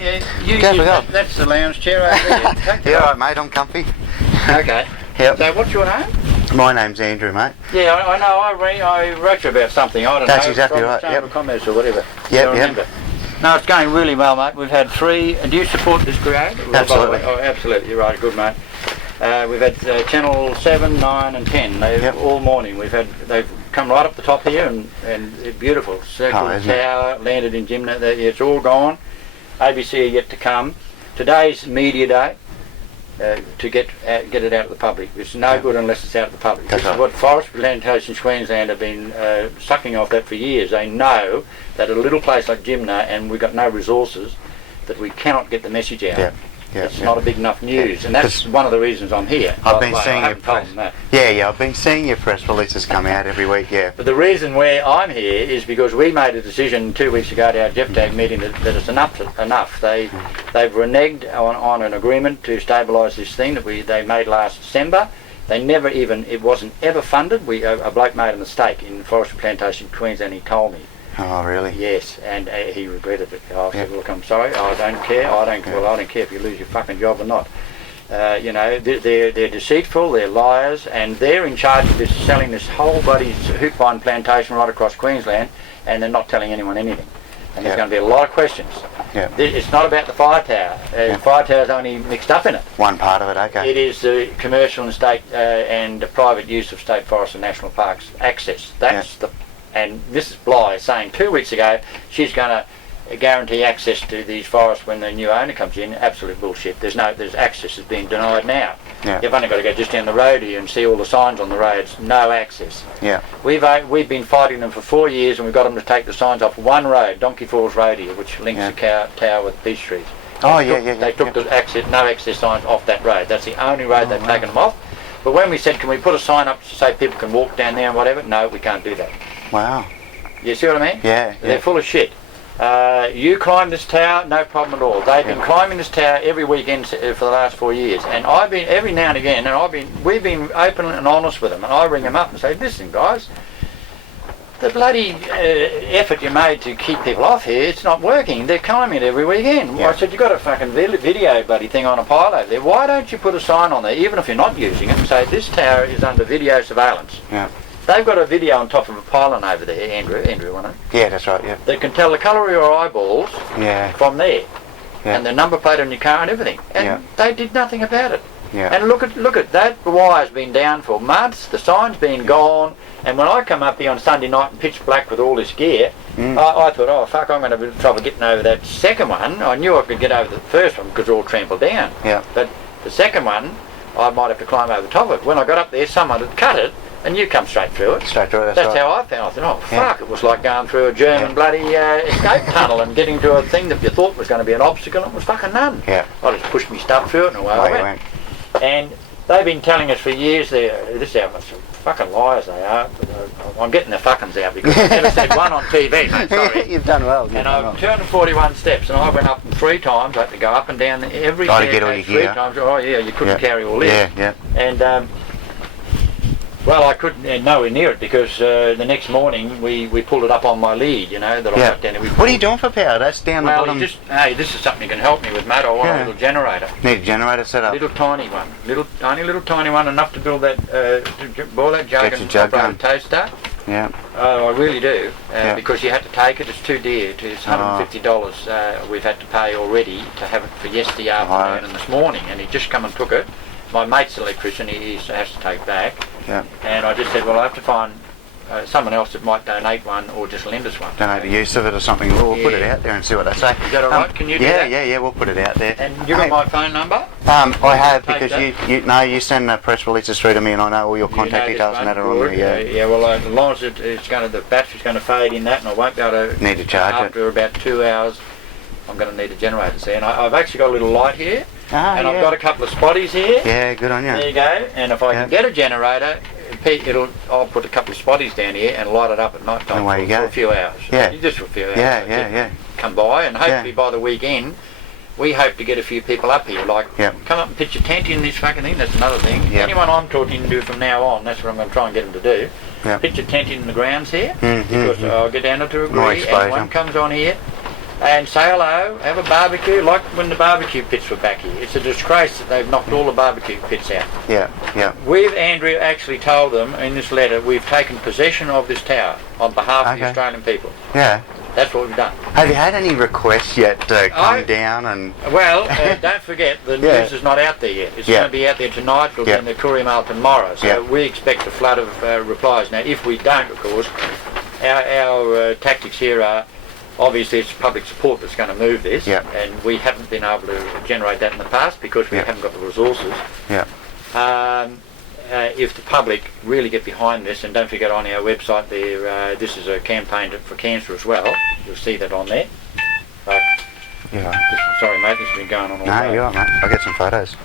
Yeah, that's the lounge chair over there. Yeah, alright mate, I'm comfy. Okay. Yep. So what's your name? My name's Andrew, mate. Yeah, I know. I wrote you about something. I don't know. That's exactly right. Chamber of Commerce or whatever. Yep. No, it's going really well, mate. We've had 3. And do you support this brigade? Absolutely. Oh, absolutely. You're right. Good, mate. We've had channel 7, 9, and 10. All morning. They've come right up the top here and it's beautiful. Circle Tower landed in Jimna. It's all gone. ABC are yet to come. Today's media day. To get it out of the public. It's no good unless it's out of the public. This is what Forest Plantations Queensland have been sucking off that for years. They know that a little place like Jimna, and we've got no resources, that we cannot get the message out. It's not a big enough news, and that's one of the reasons I'm here. I've been seeing your press. I've been seeing your press releases come out every week. But the reason where I'm here is because we made a decision 2 weeks ago at our JEFTAG meeting that it's enough. They've reneged on an agreement to stabilise this thing that they made last December. It wasn't ever funded. A bloke made a mistake in Forest Plantation Queensland. He told me. Oh, really? Yes, and he regretted it. I said, look, I'm sorry, I don't care. Well, I don't care if you lose your fucking job or not. They're deceitful, they're liars, and they're in charge of this, selling this whole bloody hoop-vine plantation right across Queensland, and they're not telling anyone anything. And there's going to be a lot of questions. It's not about the fire tower. Fire tower's only mixed up in it. One part of it, okay. It is the commercial and state and private use of state forests and national parks access. That's the. And Mrs. Bly saying 2 weeks ago she's going to guarantee access to these forests when the new owner comes in. Absolute bullshit. There's access is being denied now. You've only got to go just down the road here and see all the signs on the roads. No access. We've been fighting them for 4 years, and we've got them to take the signs off one road, Donkey Falls Road here, which links the tower with Peace Street. They took the no access signs off that road. That's the only road they've taken them off. But when we said, can we put a sign up to say people can walk down there and whatever? No, we can't do that. Wow. You see what I mean? They're full of shit. You climb this tower, no problem at all. They've been climbing this tower every weekend for the last 4 years, and I've been every now and again, and we've been open and honest with them, and I ring them up and say, listen guys, the bloody effort you made to keep people off here, it's not working. They're climbing it every weekend. I said, you've got a fucking video bloody thing on a pile over there. Why don't you put a sign on there, even if you're not using it, and say this tower is under video surveillance? They've got a video on top of a pylon over there, Andrew, isn't it? Yeah, that's right, They can tell the colour of your eyeballs from there. And the number plate on your car and everything. And they did nothing about it. And look at that wire's been down for months, the sign's been gone, and when I come up here on Sunday night and pitch black with all this gear, I thought, oh fuck, I'm going to have trouble getting over that second one. I knew I could get over the first one because it's all trampled down. But the second one, I might have to climb over the top of it. When I got up there, someone had cut it, and you come straight through it. That's right. How I found it. I thought, oh fuck, it was like going through a German bloody escape tunnel and getting to a thing that you thought was going to be an obstacle, and it was fucking none. I just pushed my stuff through it and away I went. And they've been telling us for years, this is how much fucking liars they are. I'm getting the fuckings out because I never said one on TV, mate, sorry. You've done well. And I've turned 41 steps, and I went up them 3 times. I had to go up and down every staircase 3 times. Oh yeah, you couldn't carry all this. And well, I couldn't nowhere near it because the next morning we pulled it up on my lead, that I got down there. What are you doing for power? That's down the bottom. Hey, this is something you can help me with, mate. I want a little generator. Need a generator set up? Little tiny one. Only little tiny one, enough to build that, boil that jug and operate a toaster. I really do, because you had to take it. It's too dear. It's $150 we've had to pay already to have it for yesterday afternoon and this morning, and he just come and took it. My mate's an electrician, he has to take back. And I just said, well, I have to find someone else that might donate one or just lend us one. Donate the use of it or something. We'll put it out there and see what they say. Is that all right? Can you do that? Yeah, we'll put it out there. And you got my phone number? I have, because you send the press releases through to me, and I know all your contact details and that are on there. Yeah, well, as long as the battery's going to fade in that, and I won't be able to. Need to charge it. After about 2 hours, I'm going to need a generator. See, and I've actually got a little light here. And I've got a couple of spotties here. Yeah, good on you. There you go. And if I can get a generator, I'll put a couple of spotties down here and light it up at night time for a few hours. Just for a few hours. Come by, and hopefully by the weekend, we hope to get a few people up here. Come up and pitch a tent in this fucking thing. That's another thing. Anyone I'm talking to from now on, that's what I'm going to try and get them to do. Pitch a tent in the grounds here, because I'll get down to agree. And one comes on here. and say hello, have a barbecue, like when the barbecue pits were back here. It's a disgrace that they've knocked all the barbecue pits out. Yeah, yeah. Andrew actually told them in this letter, we've taken possession of this tower on behalf of the Australian people. Yeah. That's what we've done. Have you had any requests yet to come down and... Well, don't forget, the news is not out there yet. It's going to be out there tonight, it'll be in the Courier Mail tomorrow, so we expect a flood of replies. Now, if we don't, of course, our tactics here are, obviously it's public support that's going to move this, and we haven't been able to generate that in the past because we haven't got the resources. If the public really get behind this, and don't forget on our website there, this is a campaign for cancer as well. You'll see that on there. Sorry mate, this has been going on all day. No, you're right mate. I'll get some photos.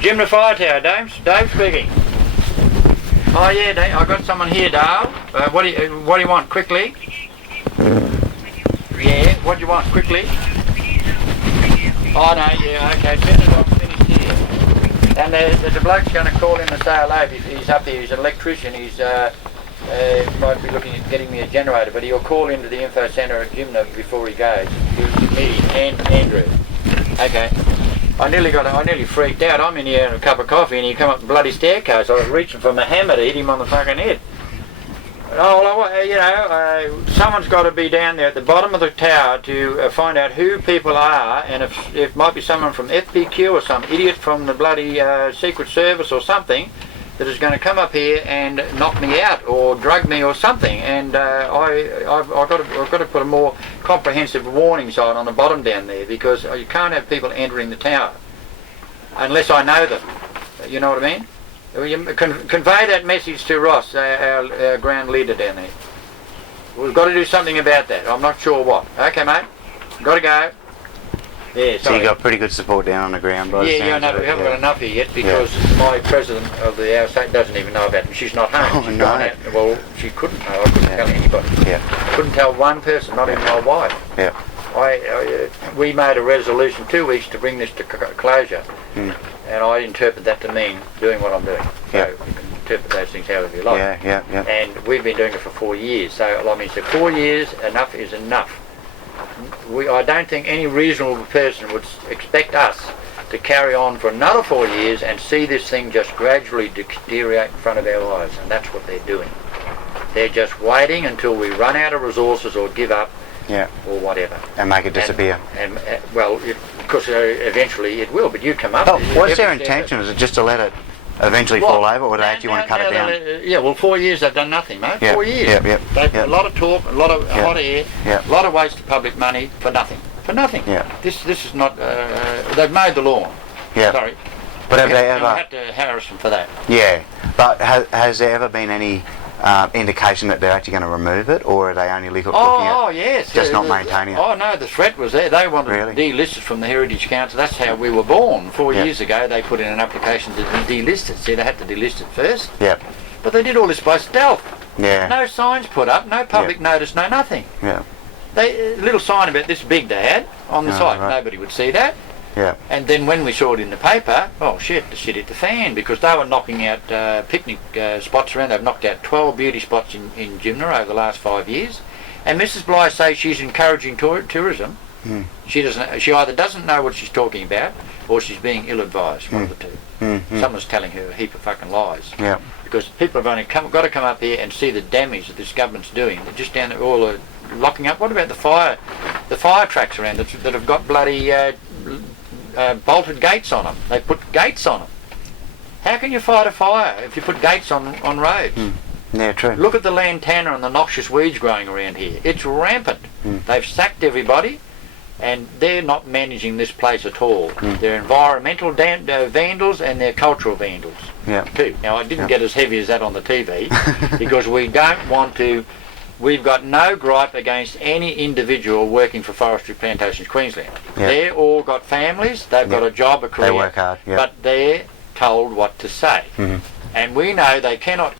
Jimna Fire Tower, Dave speaking. Oh yeah, Dave, I've got someone here, Dale. What do you want, quickly? Yeah, what do you want, quickly? Oh no, yeah, okay, I'm finished here. And there's a bloke's going to call in and say hello. He's up here, he's an electrician, he's might be looking at getting me a generator, but he'll call into the info centre at Jimna before he goes. Me and Andrew. Okay. I nearly freaked out. I'm in here having a cup of coffee and he come up the bloody staircase. I was reaching for my hammer to hit him on the fucking head. Someone's got to be down there at the bottom of the tower to find out who people are, and if it might be someone from FPQ or some idiot from the bloody Secret Service or something that is going to come up here and knock me out or drug me or something. And I've got to put a more comprehensive warning sign on the bottom down there, because you can't have people entering the tower unless I know them. You know what I mean? Convey that message to Ross, our ground leader down there. We've got to do something about that. I'm not sure what. Okay, mate. Got to go. Yeah, sorry. So you got pretty good support down on the ground, by the sounds of it. We haven't got enough here yet because my president of our state doesn't even know about me. She's not home. She's gone out. Well, she couldn't know. I couldn't tell anybody. Couldn't tell one person, not even my wife. We made a resolution 2 weeks to bring this to closure. And I interpret that to mean doing what I'm doing. So you can interpret those things however you like. And we've been doing it for 4 years. So I mean, 4 years, enough is enough. I don't think any reasonable person would expect us to carry on for another 4 years and see this thing just gradually deteriorate in front of our eyes. And that's what they're doing. They're just waiting until we run out of resources or give up. Or whatever. And make it disappear. Because eventually it will, but you come up... What's their intention? Is it just to let it eventually fall over, or do they actually want to cut it down? 4 years they've done nothing, mate. 4 years. A lot of talk, a lot of hot air, a lot of waste of public money for nothing. For nothing. This is not... they've mowed the lawn. Sorry. But have they ever... We had to harass them for that. But has there ever been any... indication that they're actually going to remove it, or are they only looking at just not maintaining it? Oh no, the threat was there. They wanted to delist it from the Heritage Council. That's how we were born. 4 years ago they put in an application to delist it. See, they had to delist it first. But they did all this by stealth. No signs put up, no public notice, no nothing. A little sign about this big they had on the site. Nobody would see that. And then when we saw it in the paper, the shit hit the fan, because they were knocking out picnic spots around. They've knocked out 12 beauty spots in Jimna over the last 5 years. And Mrs. Bligh says she's encouraging tourism. She either doesn't know what she's talking about, or she's being ill-advised, one of the two. Someone's telling her a heap of fucking lies. Because people have only got to come up here and see the damage that this government's doing. They're just down there all locking up. What about the fire tracks around that have got bloody... bolted gates on them. They put gates on them. How can you fight a fire if you put gates on roads? True. Look at the lantana and the noxious weeds growing around here. It's rampant. They've sacked everybody, and they're not managing this place at all. They're environmental vandals, and they're cultural vandals too. Now, I didn't get as heavy as that on the TV because we don't want to. We've got no gripe against any individual working for Forestry Plantations Queensland. They've all got families, they've got a job, a career. They work hard, but they're told what to say. And we know they cannot